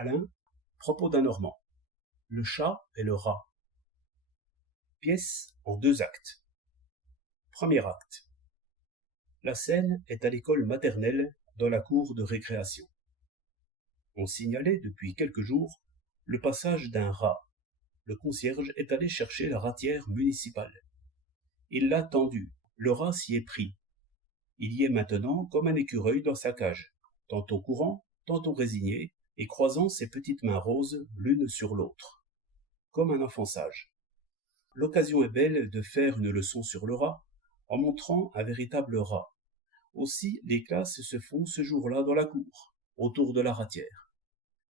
Alain, propos d'un Normand. Le chat et le rat. Pièce en 2 actes. Premier acte. La scène est à l'école maternelle dans la cour de récréation. On signalait depuis quelques jours le passage d'un rat. Le concierge est allé chercher la ratière municipale. Il l'a tendue, le rat s'y est pris. Il y est maintenant comme un écureuil dans sa cage, tantôt courant, tantôt résigné, et croisant ses petites mains roses l'une sur l'autre, comme un enfant sage. L'occasion est belle de faire une leçon sur le rat, en montrant un véritable rat. Aussi, les classes se font ce jour-là dans la cour, autour de la ratière.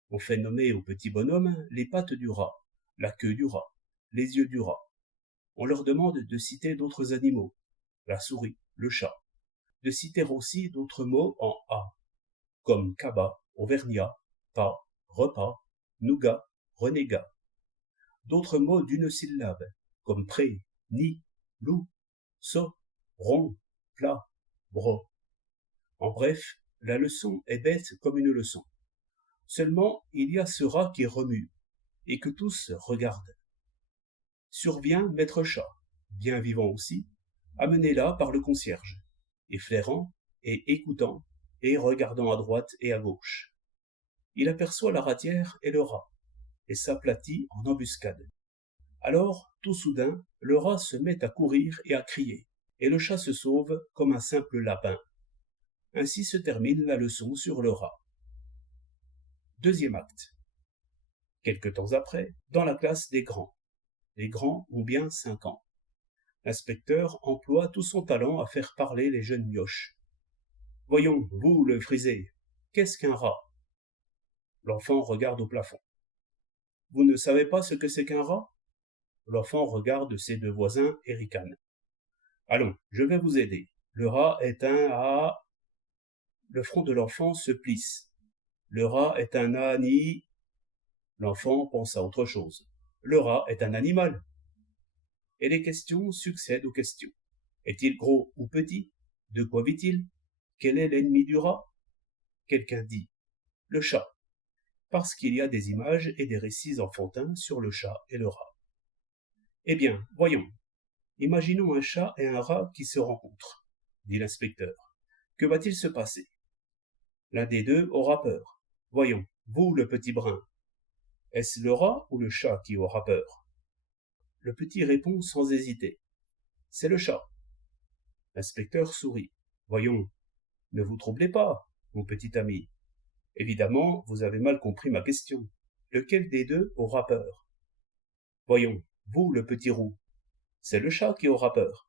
On fait nommer au petit bonhomme les pattes du rat, la queue du rat, les yeux du rat. On leur demande de citer d'autres animaux, la souris, le chat, de citer aussi d'autres mots en A, comme cabas, auvergnat, pas, repas, nougat, renégat. D'autres mots d'une syllabe, comme pré, nid, loup, saut, rond, plat, bro. En bref, la leçon est bête comme une leçon. Seulement, il y a ce rat qui remue, et que tous regardent. Survient maître chat, bien vivant aussi, amené là par le concierge, et flairant, et écoutant, et regardant à droite et à gauche. Il aperçoit la ratière et le rat, et s'aplatit en embuscade. Alors, tout soudain, le rat se met à courir et à crier, et le chat se sauve comme un simple lapin. Ainsi se termine la leçon sur le rat. Deuxième acte. Quelque temps après, dans la classe des grands. Les grands ont bien 5 ans. L'inspecteur emploie tout son talent à faire parler les jeunes mioches. « Voyons, vous, le frisé, qu'est-ce qu'un rat ?» L'enfant regarde au plafond. « Vous ne savez pas ce que c'est qu'un rat ?» L'enfant regarde ses 2 voisins et ricane. « Allons, je vais vous aider. Le rat est un a... » Le front de l'enfant se plisse. « Le rat est un ani... » L'enfant pense à autre chose. « Le rat est un animal. » Et les questions succèdent aux questions. Est-il gros ou petit? De quoi vit-il? Quel est l'ennemi du rat? Quelqu'un dit « le chat », parce qu'il y a des images et des récits enfantins sur le chat et le rat. Eh bien, voyons. Imaginons un chat et un rat qui se rencontrent, dit l'inspecteur. Que va-t-il se passer? L'un des deux aura peur. Voyons, vous, le petit brun. Est-ce le rat ou le chat qui aura peur? Le petit répond sans hésiter. C'est le chat. L'inspecteur sourit. Voyons, ne vous troublez pas, mon petit ami. Évidemment, vous avez mal compris ma question. Lequel des deux aura peur? Voyons, vous, le petit roux. C'est le chat qui aura peur.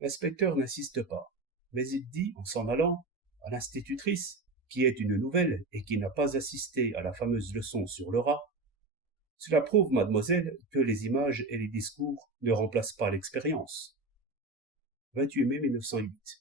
L'inspecteur n'insiste pas, mais il dit, en s'en allant, à l'institutrice, qui est une nouvelle et qui n'a pas assisté à la fameuse leçon sur le rat, « Cela prouve, mademoiselle, que les images et les discours ne remplacent pas l'expérience. » 28 mai 1908.